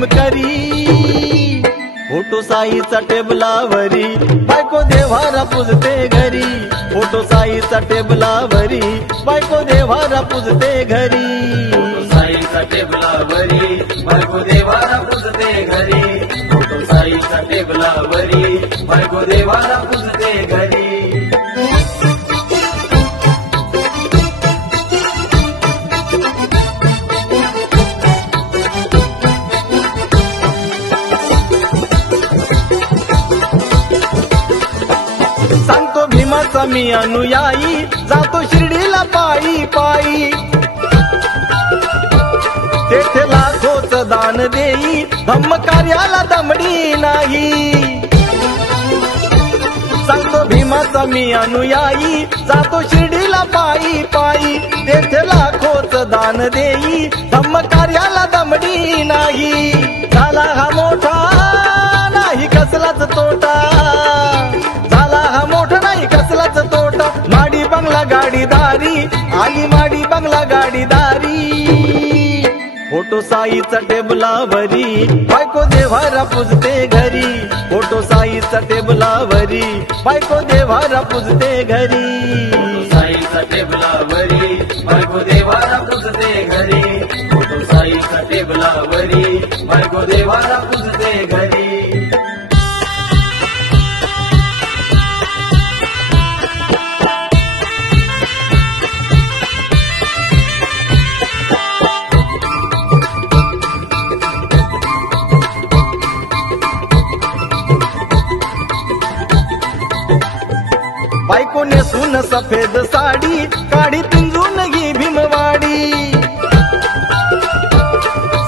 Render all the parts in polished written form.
प्रेम करी। Photo साईचा टेबलावरी बायको देवारा पूजते घरी। फोटो साईचा टेबलावरी बायको देवारा पूजते घरी। साईचा टेबलावरी बायको देवारा पूजते घरी। फोटो साईचा टेबलावरी बायको देवारा पूजते घरी। सांगतो भीमाचा मी अनुयायी जातो शिर्डीला पायी पायी। तेथे लाखोच दान देई धम्म कार्याला दमडी नाही। सांगतो भीमाचा मी अनुयायी जातो शिर्डीला पायी पायी। तेथे लाखोच दान देई धम्म कार्याला दमडी नाही। झाला हा मोठा नाही कसलाच तोटा। झाला हा मोठा नाही कसलाच तोटा। माडी बंगला गाडीदारी आली माडी बंगला गाडीदारी। फोटो साईचा टेबलावरी बायको देवारा पूजते घरी। फोटो साईचा टेबलावरी बायको देवारा पूजते घरी। साईचा टेबलावरी बायको देवारा पूजते घरी। फोटो साईचा टेबलावरी बायको देवारा पूजते घरी। बायको नेसून सफेद साडी काढी पिंजून घी भीमवाडी।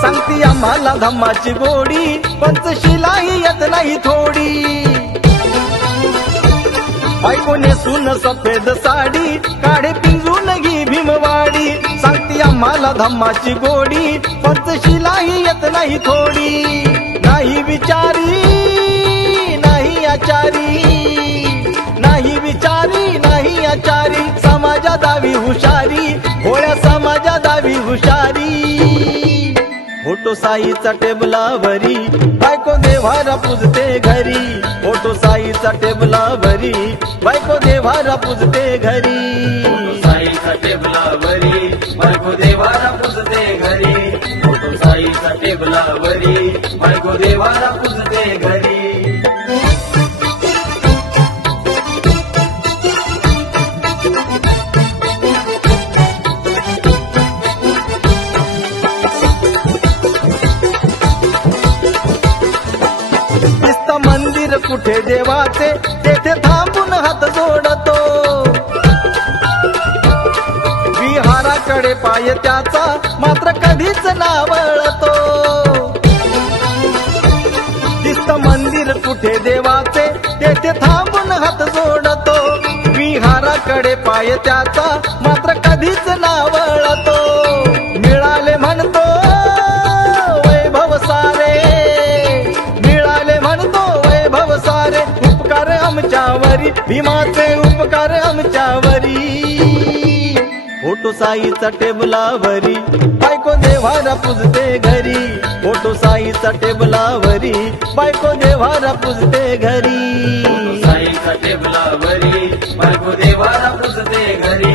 सांगती आम्हाला धम्माची गोडी पंचशिलाही येत नाही थोडी। बायको नेसून सफेद साडी काढे पिंजून घी भीमवाडी। सांगती आम्हाला धम्माची गोडी पंचशिलाही येत नाही थोडी। नाही विचारी नाही आचारी नाही विचारी नाही आचारी। समाजा दावी हुशारी भोळ्या समाजा दावी हुशारी। फोटो साईचा टेबलावरी बायको देवारा पूजते घरी। फोटो साईचा टेबलावरी बायको देवारा पूजते घरी। साईचा टेबलावरी बायको देवारा पूजते घरी। फोटो साईचा टेबलावरी बायको देवारा पूजते घरी। मंदिर कुठे देवाचे तेथे थांबून हात जोडतो। विहाराकडे पाय त्याचा मात्र कधीच नावळतो। दिसतं मंदिर कुठे देवाचे तेथे थांबून हात जोडतो। विहाराकडे पाय त्याचा मात्र कधीच नावळतो। मिळाले म्हणतो वैभव सारे मिळाले म्हणतो वैभव सारे। उपकार आमच्यावरी भीमाचे उपकार आमच्यावरी। फोटो साईचा टेबलावरी बायको देवारा पूजते घरी। फोटो साईचा टेबलावरी बायको देवारा पूजते घरी। साईचा टेबलावरी बायको देवारा पूजते घरी।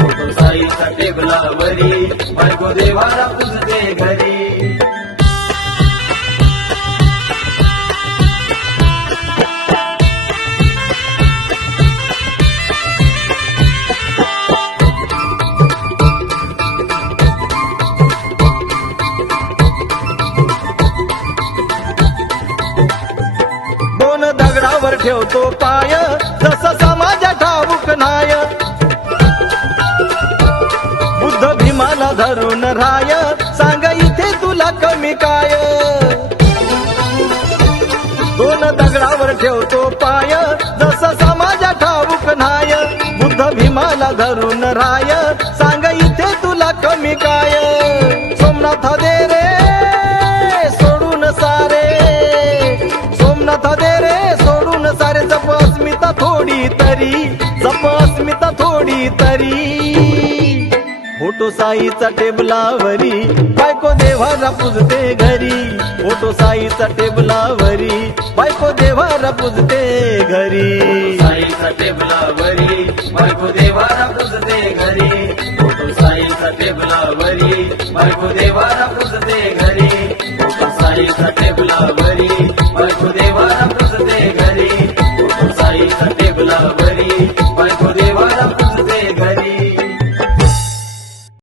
फोटो साईचा टेबलावरी बायको देवारा पूजते घरी। दोन दगडावर ठेवतो पाय जसं समाजा ठाऊक नाय। बुद्ध भीमाला धरून राय सांग इथे तुला कमी काय। दोन दगडावर ठेवतो पाय जसं समाजा ठाऊक नाय। बुद्ध भीमाला धरून राय सांग इथे तुला कमी काय। सोमनाथ दे रे सोडून सारे सोमनाथ दे रे सोडून सारे। जप अस्मिता थोडी तरी जप अस्मिता थोडी तरी। फोटो साईचा टेबलावरी बायको देवारा पूजते घरी। फोटो साईचा टेबलावरी बायको देवारा पूजते घरी साईचा टेबलावरी बायको देवारा पुजते घरी फोटो साईचा टेबलावरी बायको देवारा पुजते घरी फोटो साईचा टेबलावरी